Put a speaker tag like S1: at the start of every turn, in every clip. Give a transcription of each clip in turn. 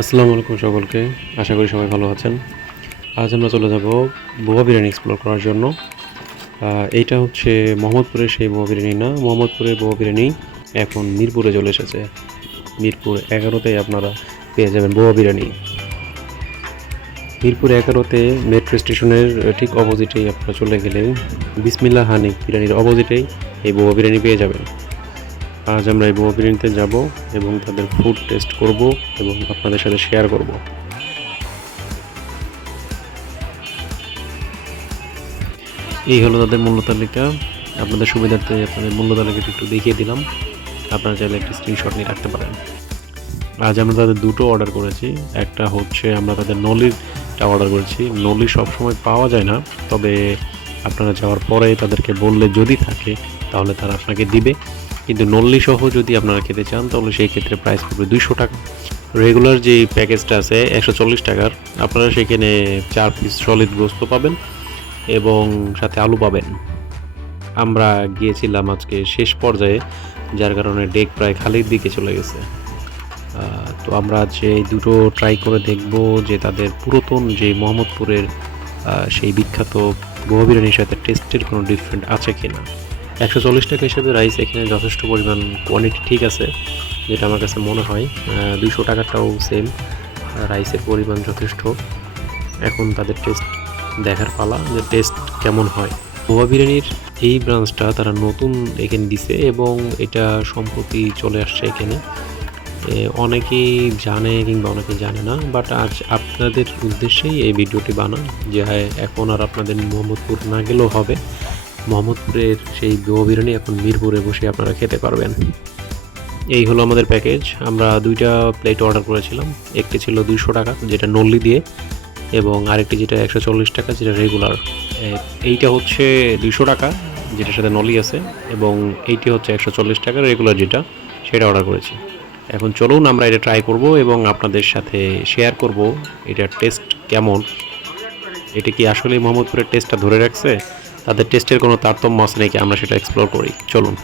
S1: আসসালামু আলাইকুম সকলকে। আশা করি সবাই ভালো আছেন। আজ আমরা চলে যাব বোয়া বিরিয়ানি এক্সপ্লোর করার জন্য। এইটা হচ্ছে মোহাম্মদপুরের সেই বোয়া বিরিয়ানি না? মোহাম্মদপুরের বোয়া বিরিয়ানি এখন মিরপুরে চলে এসেছে। মিরপুর এগারোতেই আপনারা পেয়ে যাবেন বোয়া বিরিয়ানি। মিরপুর এগারোতে মেট্রো স্টেশনের ঠিক অপোজিটেই আপনারা চলে গেলে বিসমিল্লা হানিক বিরিয়ানির অপোজিটেই এই বোয়া বিরিয়ানি পেয়ে যাবেন। আজ আমরা এই বোয়া বিরিয়ানিতে যাব এবং তাদের ফুড টেস্ট করব এবং আপনাদের সাথে শেয়ার করব। এই হলো তাদের মূল্য তালিকা। আপনাদের সুবিধার্থে আপনাদের মূল্য তালিকাটি একটু দেখিয়ে দিলাম। আপনারা চাইলে একটি স্ক্রিনশট নিয়ে রাখতে পারেন। আজ আমরা তাদের দুটো অর্ডার করেছি। একটা হচ্ছে আমরা তাদের নলিরটা অর্ডার করেছি। নলি সবসময় পাওয়া যায় না, তবে আপনারা যাওয়ার পরে তাদেরকে বললে যদি থাকে, তাহলে তারা আপনাকে দিবে। কিন্তু নল্লি সহ যদি আপনারা খেতে চান, তাহলে সেই ক্ষেত্রে প্রাইস পড়বে দুইশো টাকা। রেগুলার যে প্যাকেজটা আছে, একশো চল্লিশ টাকার, আপনারা সেখানে চার পিস সলিড গোস্ত পাবেন এবং সাথে আলু পাবেন। আমরা গিয়েছিলাম আজকে শেষ পর্যায়ে, যার কারণে ডেক প্রায় খালির দিকে চলে গেছে। তো আমরা যে দুটো ট্রাই করে দেখব যে তাদের পুরাতন যে মোহাম্মদপুরের সেই বিখ্যাত গোয়া বিরিয়ানির সাথে টেস্টের কোনো ডিফারেন্ট আছে কিনা। একশো চল্লিশ টাকা হিসেবে রাইস এখানে যথেষ্ট পরিমাণ কোয়ালিটি ঠিক আছে, যেটা আমার কাছে মনে হয়। দুইশো টাকাটাও সেম রাইসের পরিমাণ যথেষ্ট। এখন তাদের টেস্ট দেখার পালা যে টেস্ট কেমন হয়। গোয়া বিরিয়ানির এই ব্রাঞ্চটা তারা নতুন এখানে দিছে এবং এটা সম্প্রতি চলে আসছে এখানে। অনেকেই জানে কিংবা অনেকে জানে না বাট আজ আপনাদের উদ্দেশ্যেই এই ভিডিওটি বানান, যে এখন আর আপনাদের মোহাম্মদপুর না গেলেও হবে। মোহাম্মদপুরের সেই বিরিয়ানি এখন মিরপুরে বসে আপনারা খেতে পারবেন। এই হলো আমাদের প্যাকেজ। আমরা দুইটা প্লেট অর্ডার করেছিলাম। একটি ছিল দুইশো টাকা, যেটা নল্লি দিয়ে, এবং আরেকটি যেটা একশো চল্লিশ টাকা, যেটা রেগুলার। এইটা হচ্ছে দুইশো টাকা, যেটার সাথে নলি আছে, এবং এইটি হচ্ছে একশো চল্লিশ টাকা, রেগুলার যেটা, সেটা অর্ডার করেছি। এখন চলুন, আমরা এটা ট্রাই করব এবং আপনাদের সাথে শেয়ার করব। এটার টেস্ট কেমন? এটা কি আসলে মোহাম্মদপুরের টেস্টটা ধরে রাখছে? তাদের টেস্টের কোনো তারতম্য আছে নাকি আমরা সেটা এক্সপ্লোর করি? চলুন।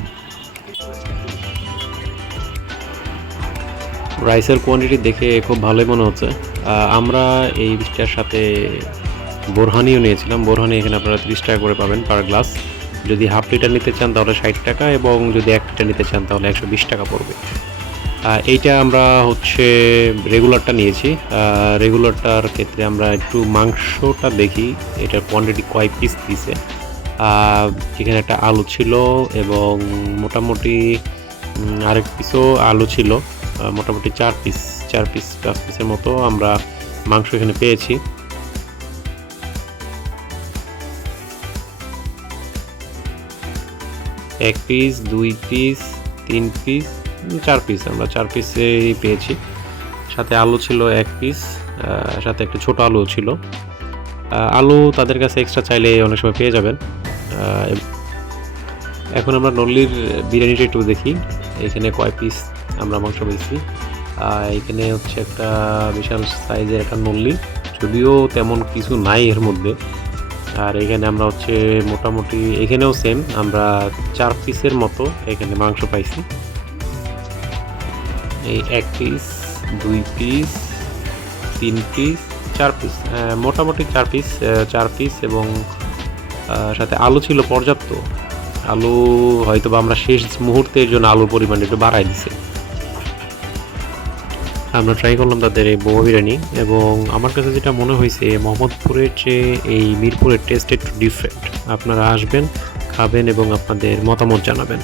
S1: রাইসের কোয়ান্টিটি দেখে খুব ভালোই মনে হচ্ছে। আমরা এই বিষটার সাথে বোরহানিও নিয়েছিলাম। বোরহানি এখানে আপনারা তিরিশ টাকা করে পাবেন পার গ্লাস যদি হাফ লিটার নিতে চান তাহলে ষাট টাকা এবং যদি এক লিটার নিতে চান তাহলে একশো বিশ টাকা পড়বে। এইটা আমরা হচ্ছে রেগুলারটা নিয়েছি। রেগুলারটার ক্ষেত্রে আমরা একটু মাংসটা দেখি। এটার কোয়ান্টিটি কয় পিস দিছে। এখানে একটা আলু ছিল এবং মোটামুটি আরেক পিসও আলু ছিল। মোটামুটি চার পিস চার পিস, পাঁচ পিসের মতো আমরা মাংস এখানে পেয়েছি। এক পিস, দুই পিস, তিন পিস, চার পিস, আমরা চার পিসেই পেয়েছি। সাথে আলু ছিল এক পিস সাথে একটা ছোট আলু ছিল। আলু তাদের কাছে এক্সট্রা চাইলে অনেক সময় পেয়ে যাবেন। এখন আমরা নল্লির বিরিয়ানিটা একটু দেখি। এখানে কয় পিস আমরা মাংস পেয়েছি। এখানে হচ্ছে একটা বিশাল সাইজের একটা নল্লি। যদিও তেমন কিছু নাই এর মধ্যে। আর এখানে আমরা হচ্ছে মোটামুটি, এখানেও সেম আমরা চার পিসের মতো এখানে মাংস পাইছি। এই এক পিস দুই পিস তিন পিস চার পিস মোটামুটি চার পিস চার পিস এবং সাথে আলু ছিল পর্যাপ্ত। আলু হয়তো বা আমরা শেষ মুহূর্তের জন্য আলুর পরিমাণ একটু বাড়াই দিছে। আমরা ট্রাই করলাম তাদের এই বোমা বিরিয়ানি এবং আমার কাছে যেটা মনে হয়েছে, মোহাম্মদপুরের চেয়ে এই মিরপুরের টেস্ট একটু ডিফারেন্ট আপনারা আসবেন, খাবেন এবং আপনাদের মতামত জানাবেন।